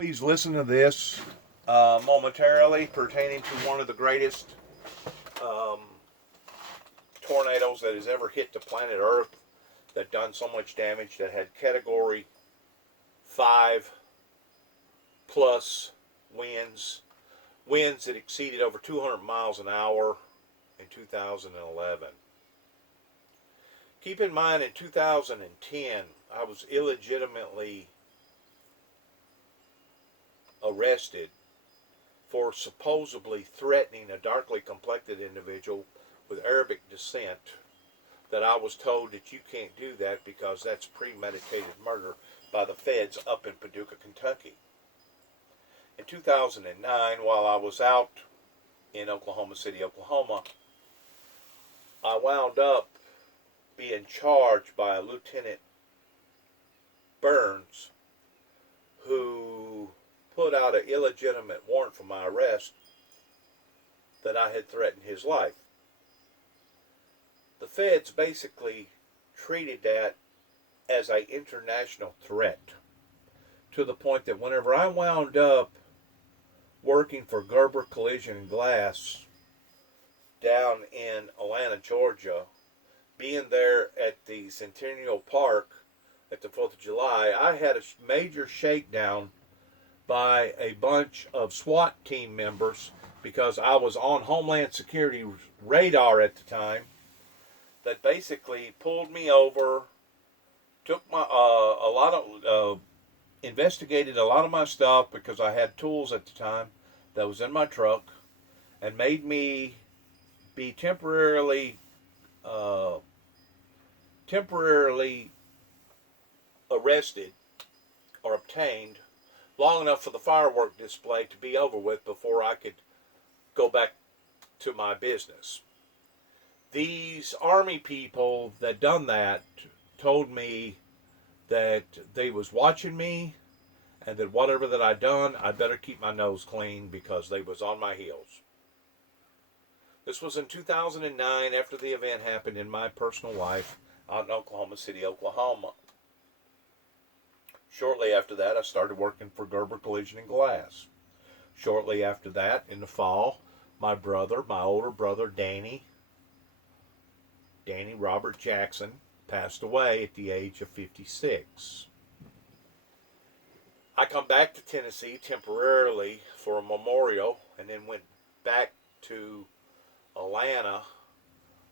Please listen to this momentarily pertaining to one of the greatest um, tornadoes that has ever hit the planet Earth, that done so much damage, that had category 5 plus winds that exceeded over 200 miles an hour in 2011. Keep in mind, in 2010, I was illegitimately arrested for supposedly threatening a darkly complected individual with Arabic descent, that I was told that you can't do that because that's premeditated murder by the feds up in Paducah, Kentucky. In 2009, while I was out in Oklahoma City, Oklahoma, I wound up being charged by a Lieutenant Burns, who put out an illegitimate warrant for my arrest, that I had threatened his life. The feds basically treated that as an international threat, to the point that whenever I wound up working for Gerber Collision and Glass down in Atlanta, Georgia, being there at the Centennial Park at the 4th of July, I had a major shakedown by a bunch of SWAT team members, because I was on Homeland Security radar at the time, that basically pulled me over, took my investigated a lot of my stuff, because I had tools at the time that was in my truck, and made me be temporarily arrested or obtained long enough for the firework display to be over with before I could go back to my business. These Army people that done that told me that they was watching me, and that whatever that I done, I better keep my nose clean, because they was on my heels. This was in 2009, after the event happened in my personal life out in Oklahoma City, Oklahoma. Shortly after that, I started working for Gerber Collision and Glass. Shortly after that, in the fall, my older brother, Danny Robert Jackson, passed away at the age of 56. I come back to Tennessee temporarily for a memorial, and then went back to Atlanta,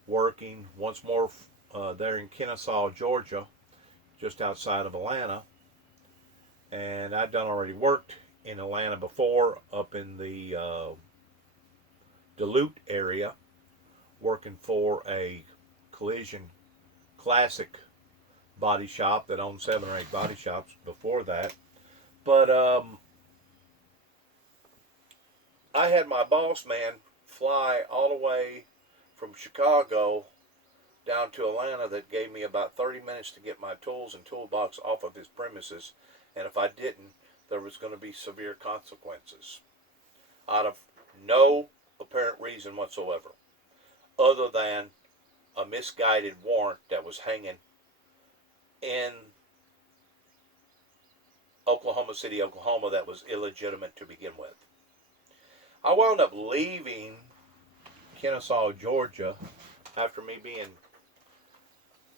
working once more there in Kennesaw, Georgia, just outside of Atlanta. And I'd already worked in Atlanta before, up in the Duluth area, working for a collision classic body shop that owned 7 or 8 body shops before that. But I had my boss man fly all the way from Chicago down to Atlanta, that gave me about 30 minutes to get my tools and toolbox off of his premises. And if I didn't, there was going to be severe consequences, out of no apparent reason whatsoever, other than a misguided warrant that was hanging in Oklahoma City, Oklahoma, that was illegitimate to begin with. I wound up leaving Kennesaw, Georgia, after me being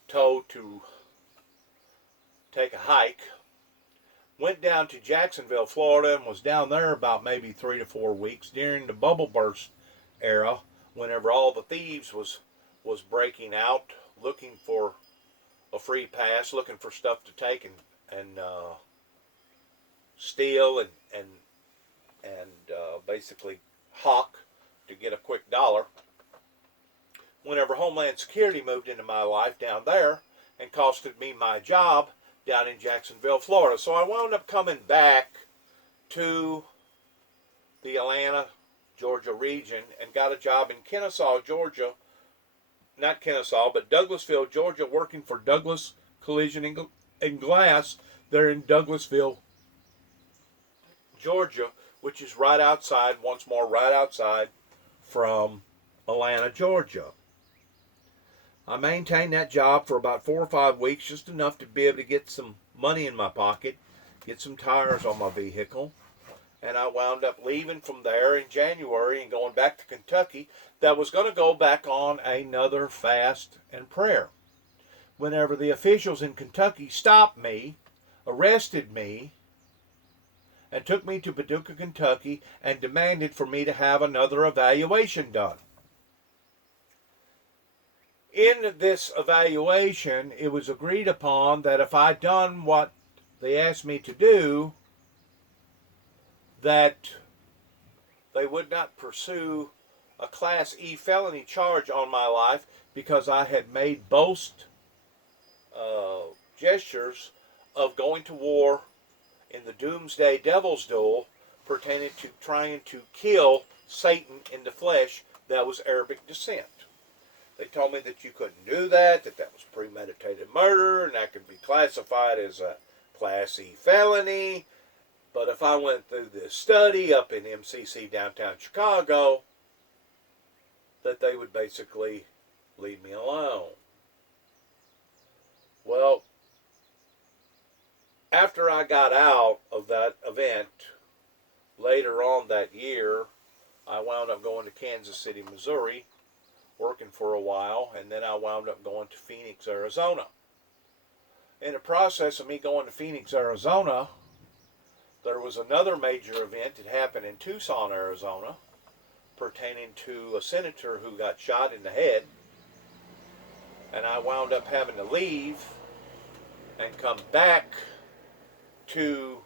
told to take a hike. Went down to Jacksonville, Florida, and was down there about maybe 3 to 4 weeks during the bubble burst era, whenever all the thieves was breaking out, looking for a free pass, looking for stuff to take and steal and basically hawk to get a quick dollar. Whenever Homeland Security moved into my life down there and costed me my job down in Jacksonville, Florida. So I wound up coming back to the Atlanta, Georgia region, and got a job in Kennesaw, Georgia. Not Kennesaw, but Douglasville, Georgia, working for Douglas Collision and Glass there in Douglasville, Georgia, which is right outside from Atlanta, Georgia. I maintained that job for about 4 or 5 weeks, just enough to be able to get some money in my pocket, get some tires on my vehicle, and I wound up leaving from there in January and going back to Kentucky. That was going to go back on another fast and prayer. Whenever the officials in Kentucky stopped me, arrested me, and took me to Paducah, Kentucky, and demanded for me to have another evaluation done. In this evaluation, it was agreed upon that if I'd done what they asked me to do, that they would not pursue a Class E felony charge on my life because I had made boast gestures of going to war in the Doomsday Devil's Duel pertaining to trying to kill Satan in the flesh that was Arabic descent. They told me that you couldn't do that, that was premeditated murder, and that could be classified as a Class E felony. But if I went through this study up in MCC downtown Chicago, that they would basically leave me alone. Well, after I got out of that event, later on that year, I wound up going to Kansas City, Missouri, working for a while, and then I wound up going to Phoenix, Arizona. In the process of me going to Phoenix, Arizona, there was another major event that happened in Tucson, Arizona, pertaining to a senator who got shot in the head, and I wound up having to leave and come back to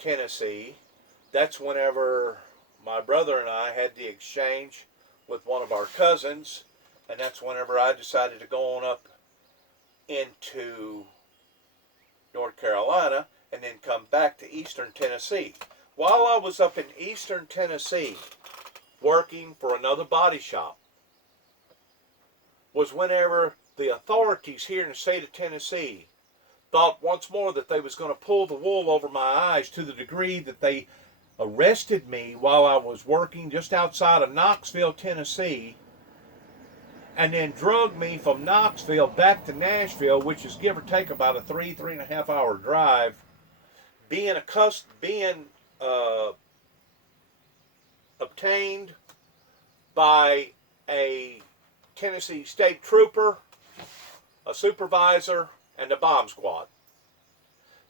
Tennessee. That's whenever my brother and I had the exchange with one of our cousins, and that's whenever I decided to go on up into North Carolina and then come back to Eastern Tennessee. While I was up in Eastern Tennessee working for another body shop was whenever the authorities here in the state of Tennessee thought once more that they was going to pull the wool over my eyes, to the degree that they arrested me while I was working just outside of Knoxville, Tennessee, and then drugged me from Knoxville back to Nashville, which is give or take about a 3.5 hour drive, being obtained by a Tennessee state trooper, a supervisor, and a bomb squad.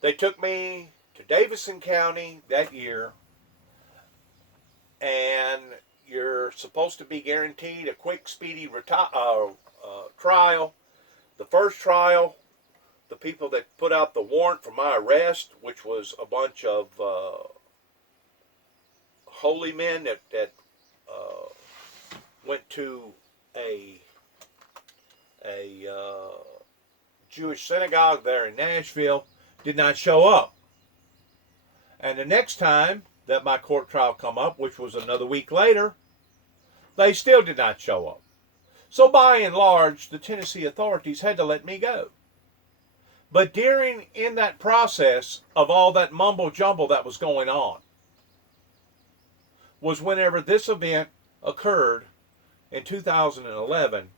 They took me to Davison County that year, and you're supposed to be guaranteed a quick, speedy trial. The first trial, the people that put out the warrant for my arrest, which was a bunch of holy men that went to a Jewish synagogue there in Nashville, did not show up. And the next time that my court trial come up, which was another week later, they still did not show up. So by and large, the Tennessee authorities had to let me go. But in that process of all that mumbo jumbo that was going on, was whenever this event occurred in 2011,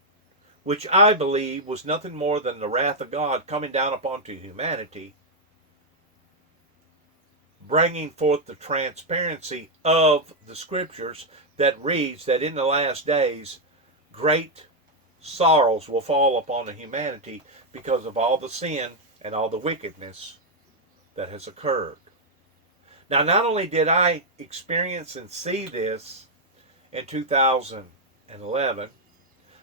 which I believe was nothing more than the wrath of God coming down upon humanity, bringing forth the transparency of the scriptures that reads that in the last days great sorrows will fall upon the humanity because of all the sin and all the wickedness that has occurred. Now, not only did I experience and see this in 2011,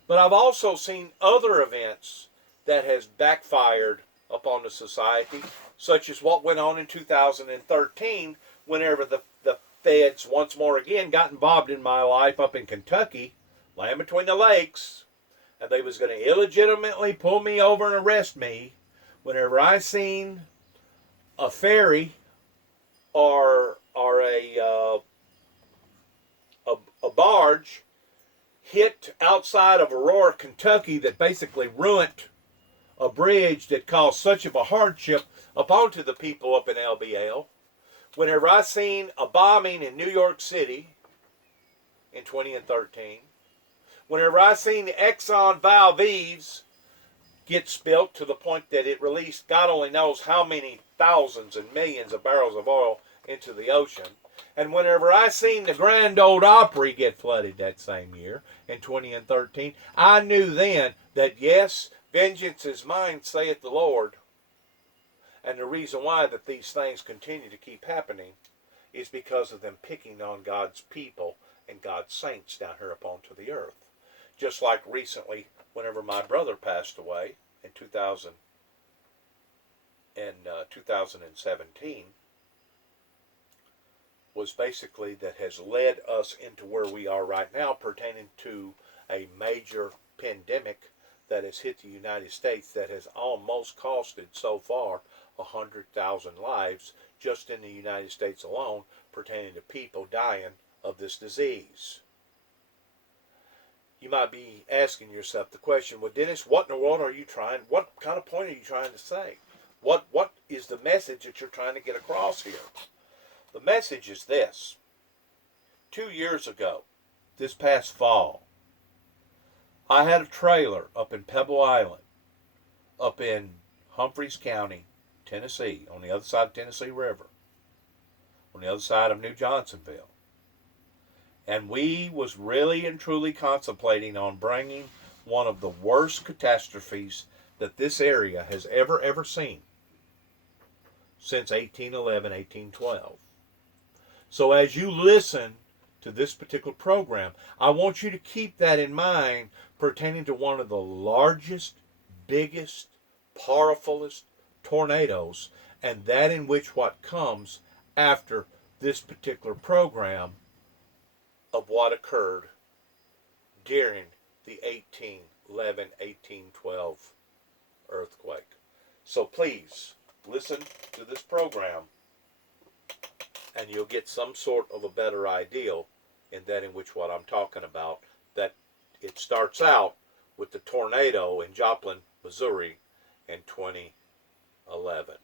but I've also seen other events that has backfired upon the society, such as what went on in 2013, whenever the feds once more again got involved in my life up in Kentucky, land between the lakes, and they was going to illegitimately pull me over and arrest me whenever I seen a ferry or a barge hit outside of Aurora, Kentucky, that basically ruined a bridge that caused such of a hardship upon to the people up in LBL. Whenever I seen a bombing in New York City in 2013, whenever I seen the Exxon Valdez get spilt to the point that it released God only knows how many thousands and millions of barrels of oil into the ocean. And whenever I seen the Grand Ole Opry get flooded that same year in 2013, I knew then that yes, vengeance is mine, saith the Lord. And the reason why that these things continue to keep happening is because of them picking on God's people and God's saints down here upon to the earth. Just like recently, whenever my brother passed away in 2017, was basically that has led us into where we are right now pertaining to a major pandemic that has hit the United States that has almost costed so far 100,000 lives just in the United States alone pertaining to people dying of this disease. You might be asking yourself the question, well, Dennis, what in the world are you trying, what kind of point are you trying to say? What is the message that you're trying to get across here? The message is this. 2 years ago, this past fall, I had a trailer up in Pebble Island, up in Humphreys County, Tennessee, on the other side of Tennessee River, on the other side of New Johnsonville. And we was really and truly contemplating on bringing one of the worst catastrophes that this area has ever seen since 1811, 1812. So as you listen to this particular program, I want you to keep that in mind pertaining to one of the largest, biggest, powerfulest tornadoes, and that in which what comes after this particular program of what occurred during the 1811, 1812 earthquake. So please listen to this program and you'll get some sort of a better idea in that in which what I'm talking about, that it starts out with the tornado in Joplin, Missouri in 2011.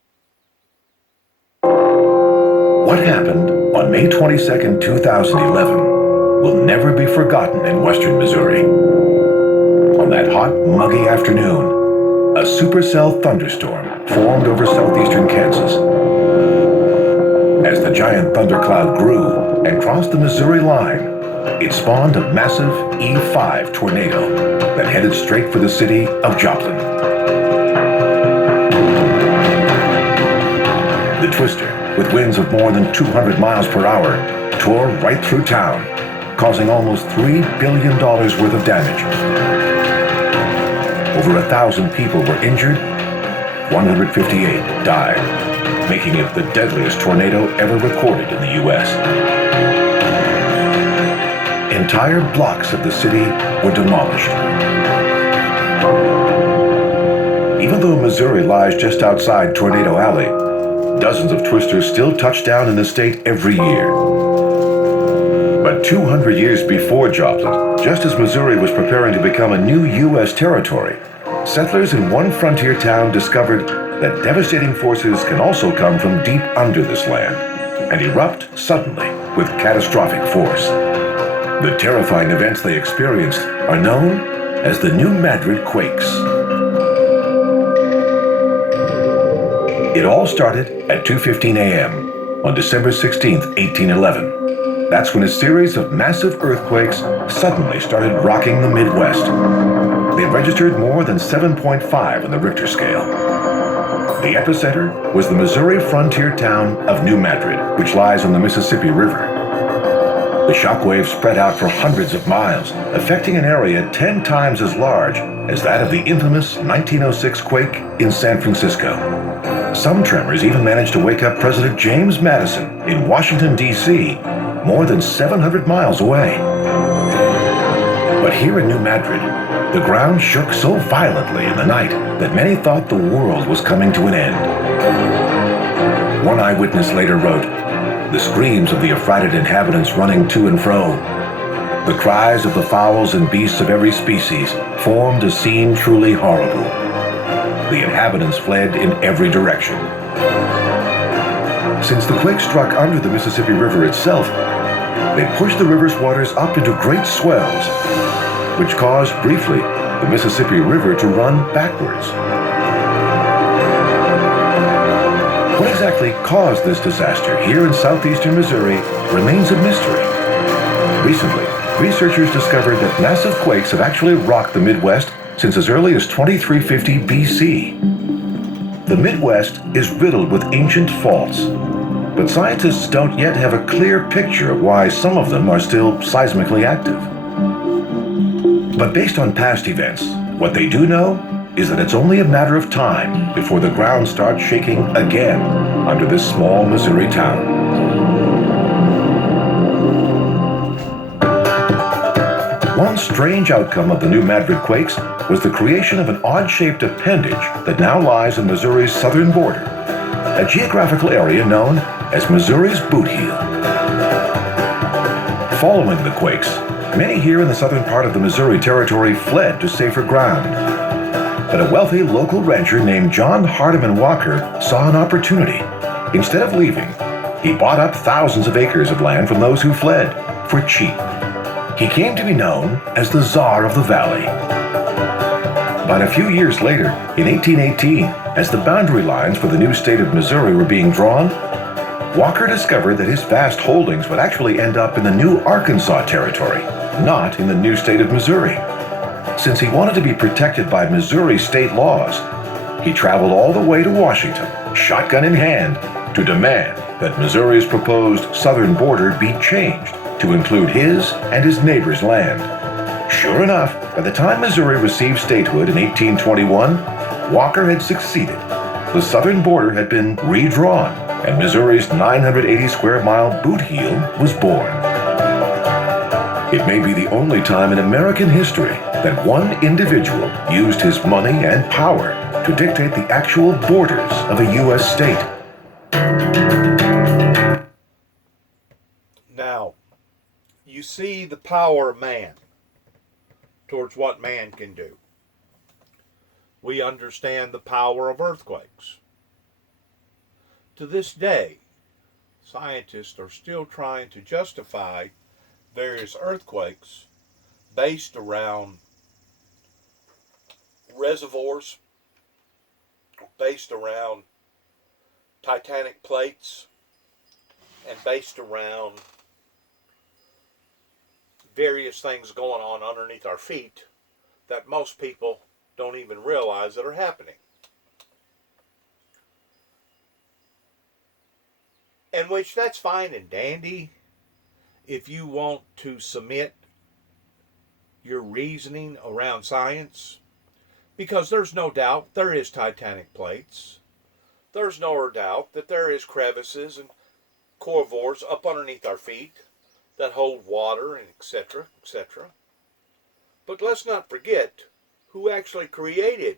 What happened on May 22nd, 2011 will never be forgotten in western Missouri. On that hot, muggy afternoon, a supercell thunderstorm formed over southeastern Kansas. As the giant thundercloud grew and crossed the Missouri line, it spawned a massive E5 tornado that headed straight for the city of Joplin. The twister, with winds of more than 200 miles per hour, tore right through town, causing almost $3 billion worth of damage. Over 1,000 people were injured, 158 died, making it the deadliest tornado ever recorded in the U.S. Entire blocks of the city were demolished. Even though Missouri lies just outside Tornado Alley, dozens of twisters still touch down in the state every year. But 200 years before Joplin, just as Missouri was preparing to become a new U.S. territory, settlers in one frontier town discovered that devastating forces can also come from deep under this land and erupt suddenly with catastrophic force. The terrifying events they experienced are known as the New Madrid quakes. It all started at 2:15 a.m. on December 16, 1811. That's when a series of massive earthquakes suddenly started rocking the Midwest. They registered more than 7.5 on the Richter scale. The epicenter was the Missouri frontier town of New Madrid, which lies on the Mississippi River. The shockwaves spread out for hundreds of miles, affecting an area 10 times as large as that of the infamous 1906 quake in San Francisco. Some tremors even managed to wake up President James Madison in Washington, D.C., more than 700 miles away. But here in New Madrid, the ground shook so violently in the night that many thought the world was coming to an end. One eyewitness later wrote, "The screams of the affrighted inhabitants running to and fro, the cries of the fowls and beasts of every species formed a scene truly horrible. The inhabitants fled in every direction." Since the quake struck under the Mississippi River itself, they pushed the river's waters up into great swells, which caused, briefly, the Mississippi River to run backwards. What exactly caused this disaster here in southeastern Missouri remains a mystery. Recently, researchers discovered that massive quakes have actually rocked the Midwest since as early as 2350 BC. The Midwest is riddled with ancient faults, but scientists don't yet have a clear picture of why some of them are still seismically active. But based on past events, what they do know is that it's only a matter of time before the ground starts shaking again under this small Missouri town. One strange outcome of the new Madrid quakes was the creation of an odd-shaped appendage that now lies in Missouri's southern border, a geographical area known as Missouri's Boot Heel. Following the quakes, many here in the southern part of the Missouri Territory fled to safer ground. But a wealthy local rancher named John Hardiman Walker saw an opportunity. Instead of leaving, he bought up thousands of acres of land from those who fled for cheap. He came to be known as the Czar of the Valley. But a few years later, in 1818, as the boundary lines for the new state of Missouri were being drawn, Walker discovered that his vast holdings would actually end up in the new Arkansas Territory, not in the new state of Missouri. Since he wanted to be protected by Missouri state laws, he traveled all the way to Washington, shotgun in hand, to demand that Missouri's proposed southern border be changed to include his and his neighbor's land. Sure enough, by the time Missouri received statehood in 1821, Walker had succeeded. The southern border had been redrawn, and Missouri's 980 square mile boot heel was born. It may be the only time in American history that one individual used his money and power to dictate the actual borders of a U.S. state. Now, you see the power of man towards what man can do. We understand the power of earthquakes. To this day, scientists are still trying to justify various earthquakes based around reservoirs, based around tectonic plates, and based around various things going on underneath our feet that most people don't even realize that are happening. And which that's fine and dandy if you want to submit your reasoning around science, because there's no doubt there is tectonic plates. There's no doubt that there is crevices and corridors up underneath our feet that hold water and etc., etc. But let's not forget who actually created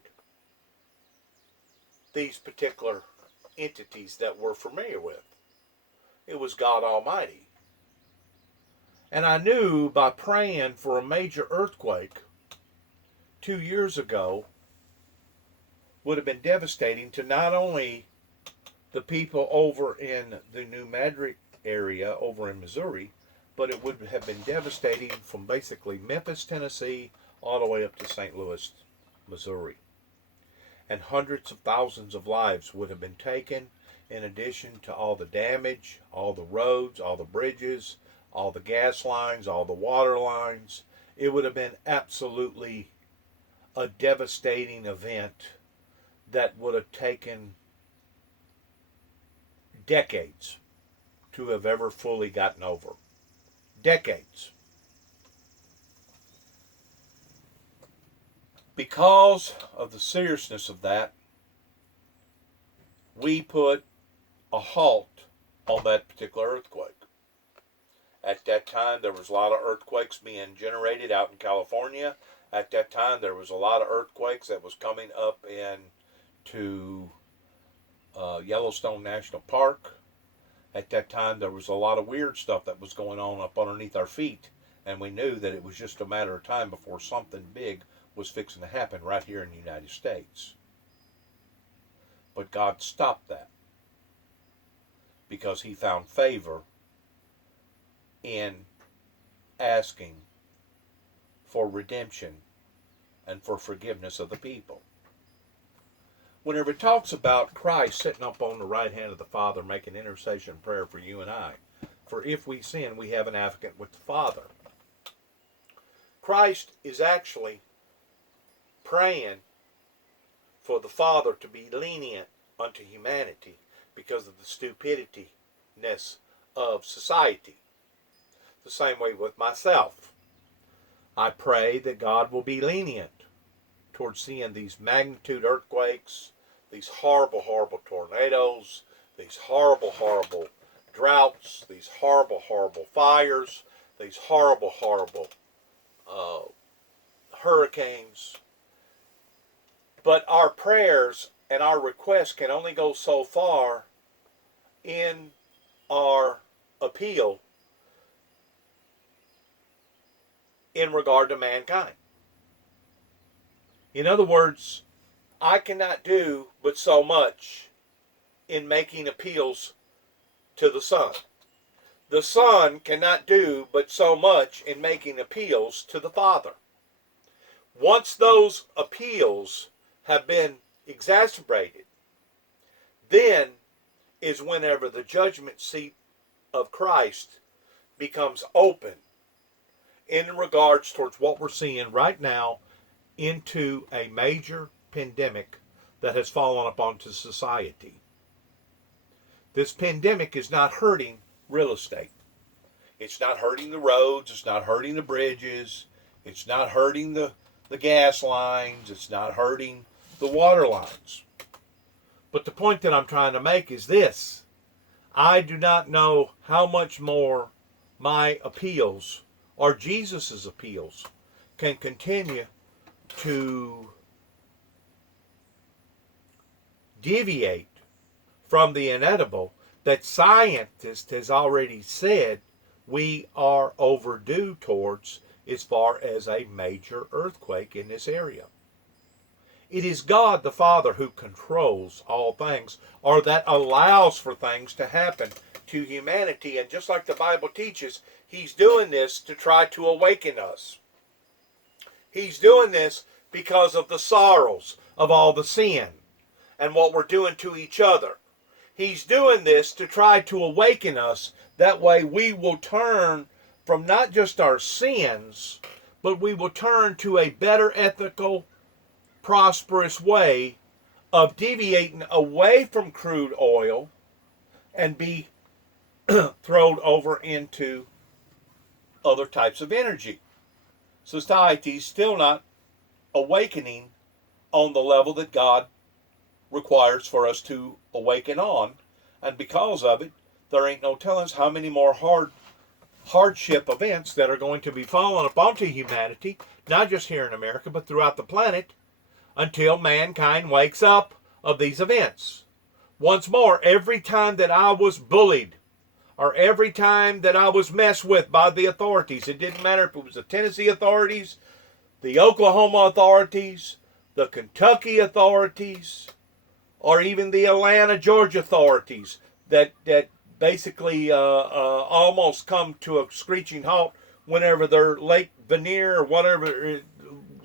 these particular entities that we're familiar with. It was God Almighty. And I knew by praying for a major earthquake 2 years ago would have been devastating to not only the people over in the New Madrid area over in Missouri, but it would have been devastating from basically Memphis, Tennessee, all the way up to St. Louis, Missouri. And hundreds of thousands of lives would have been taken, in addition to all the damage, all the roads, all the bridges, all the gas lines, all the water lines. It would have been absolutely a devastating event that would have taken decades to have ever fully gotten over. Decades. Because of the seriousness of that, we put a halt on that particular earthquake. At that time, there was a lot of earthquakes being generated out in California. At that time, there was a lot of earthquakes that was coming up into Yellowstone National Park. At that time, there was a lot of weird stuff that was going on up underneath our feet, and we knew that it was just a matter of time before something big was fixing to happen right here in the United States. But God stopped that because he found favor in asking for redemption and for forgiveness of the people. Whenever it talks about Christ sitting up on the right hand of the Father making intercession prayer for you and I, for if we sin, we have an advocate with the Father. Christ is actually praying for the Father to be lenient unto humanity because of the stupidityness of society. The same way with myself. I pray that God will be lenient towards seeing these magnitude earthquakes, these horrible, horrible tornadoes, these horrible, horrible droughts, these horrible, horrible fires, these horrible, horrible hurricanes. But our prayers and our requests can only go so far in our appeal in regard to mankind. In other words, I cannot do but so much in making appeals to the Son. The Son cannot do but so much in making appeals to the Father. Once those appeals have been exacerbated, then is whenever the judgment seat of Christ becomes open in regards towards what we're seeing right now into a major pandemic that has fallen upon society. This pandemic is not hurting real estate. It's not hurting the roads. It's not hurting the bridges. It's not hurting the gas lines. It's not hurting the water lines. But the point that I'm trying to make is this. I do not know how much more my appeals or Jesus' appeals can continue to deviate from the inedible that scientists has already said we are overdue towards as far as a major earthquake in this area. It is God the Father who controls all things, or that allows for things to happen to humanity. And just like the Bible teaches, He's doing this to try to awaken us. He's doing this because of the sorrows of all the sin and what we're doing to each other. He's doing this to try to awaken us. That way we will turn from not just our sins, but we will turn to a better ethical, prosperous way of deviating away from crude oil and be thrown over into other types of energy. Society's still not awakening on the level that God requires for us to awaken on, and because of it, there ain't no telling us how many more hardship events that are going to be falling upon humanity, not just here in America, but throughout the planet, until mankind wakes up of these events. Once more, every time that I was bullied, or every time that I was messed with by the authorities, it didn't matter if it was the Tennessee authorities, the Oklahoma authorities, the Kentucky authorities, or even the Atlanta, Georgia authorities that basically almost come to a screeching halt whenever their Lake Vanier or whatever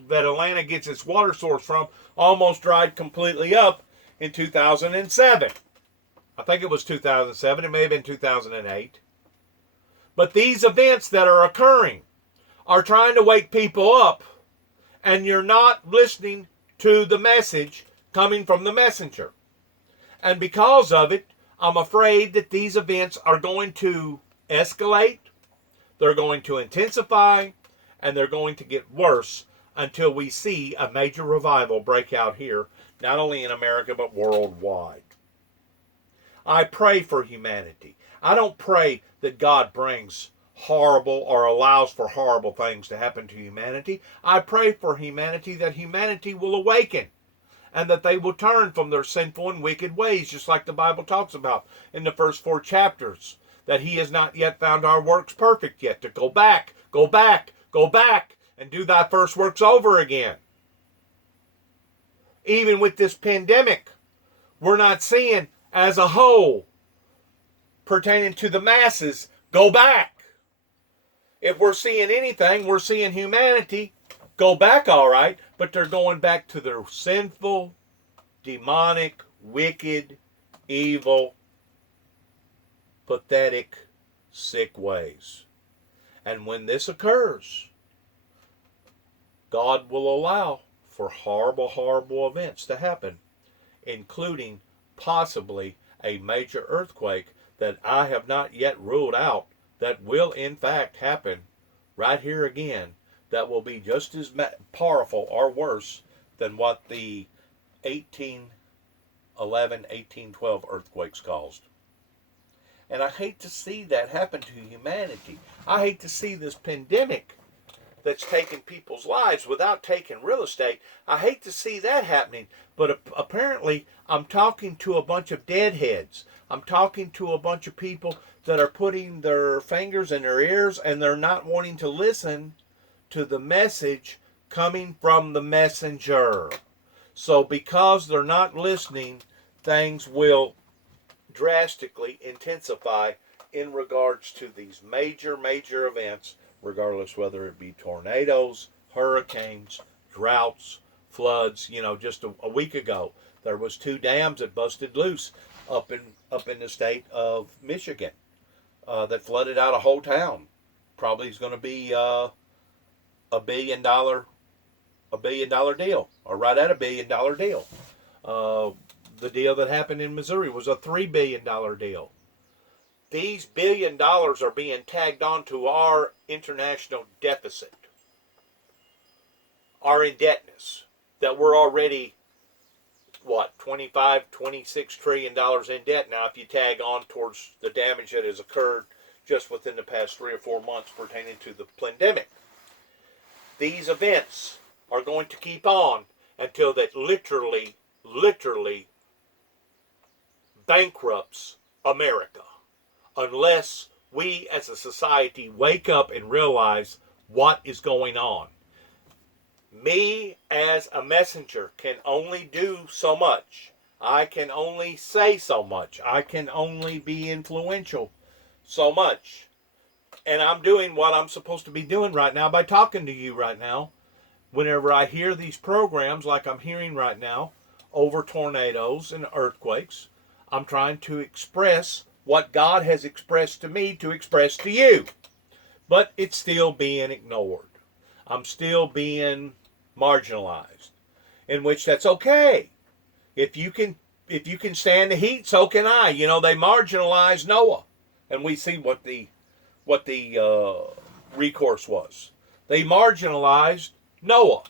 that Atlanta gets its water source from almost dried completely up in 2007. I think it was 2007. It may have been 2008. But these events that are occurring are trying to wake people up, and you're not listening to the message coming from the messenger. And because of it, I'm afraid that these events are going to escalate, they're going to intensify, and they're going to get worse until we see a major revival break out here, not only in America, but worldwide. I pray for humanity. I don't pray that God brings horrible or allows for horrible things to happen to humanity. I pray for humanity that humanity will awaken and that they will turn from their sinful and wicked ways, just like the Bible talks about in the first 4 chapters, that He has not yet found our works perfect yet, to go back, go back, go back, and do thy first works over again. Even with this pandemic, we're not seeing as a whole, pertaining to the masses, go back. If we're seeing anything, we're seeing humanity go back all right, but they're going back to their sinful, demonic, wicked, evil, pathetic, sick ways. And when this occurs, God will allow for horrible, horrible events to happen, including possibly a major earthquake that I have not yet ruled out that will in fact happen right here again, that will be just as powerful or worse than what the 1811, 1812 earthquakes caused. And I hate to see that happen to humanity. I hate to see this pandemic that's taking people's lives without taking real estate. I hate to see that happening. But apparently, I'm talking to a bunch of deadheads. I'm talking to a bunch of people that are putting their fingers in their ears and they're not wanting to listen to the message coming from the messenger. So because they're not listening, things will drastically intensify in regards to these major, major events, regardless whether it be tornadoes, hurricanes, droughts, floods. You know, just a week ago, there was 2 dams that busted loose up in the state of Michigan that flooded out a whole town. Probably is going to be a $1 billion deal, or right at $1 billion deal. The deal that happened in Missouri was a $3 billion deal. These $1 billion are being tagged on to our international deficit, our indebtedness, that we're already, what, $26 trillion in debt now if you tag on towards the damage that has occurred just within the past 3 or 4 months pertaining to the pandemic. These events are going to keep on until that literally bankrupts America, unless we as a society wake up and realize what is going on. Me as a messenger can only do so much. I can only say so much. I can only be influential so much. And I'm doing what I'm supposed to be doing right now by talking to you right now. Whenever I hear these programs like I'm hearing right now over tornadoes and earthquakes, I'm trying to express what God has expressed to me to express to you. But it's still being ignored. I'm still being marginalized. In which that's okay. If you can stand the heat, so can I. You know, they marginalized Noah. And we see what the recourse was. They marginalized Noah.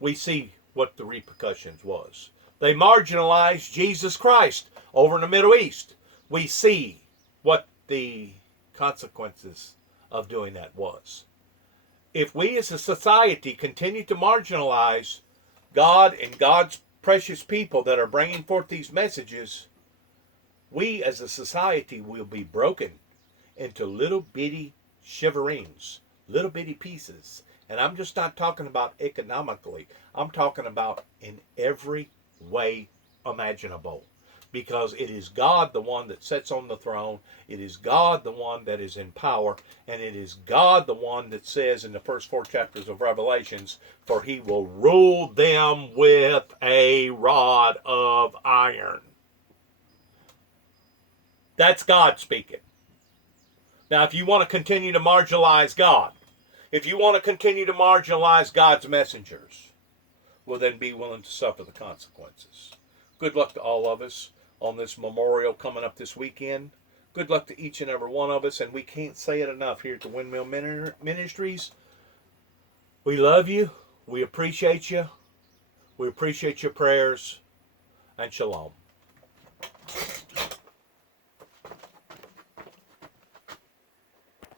We see what the repercussions was. They marginalized Jesus Christ over in the Middle East. We see what the consequences of doing that was. If we as a society continue to marginalize God and God's precious people that are bringing forth these messages, we as a society will be broken into little bitty shiverings, little bitty pieces. And I'm just not talking about economically. I'm talking about in every way imaginable. Because it is God the one that sits on the throne. It is God the one that is in power. And it is God the one that says in the first 4 chapters of Revelations, for he will rule them with a rod of iron. That's God speaking. Now, if you want to continue to marginalize God, if you want to continue to marginalize God's messengers, well, then be willing to suffer the consequences. Good luck to all of us on this memorial coming up this weekend. Good luck to each and every one of us, and we can't say it enough here at the Windmill Ministries. We love you. We appreciate you. We appreciate your prayers, and shalom.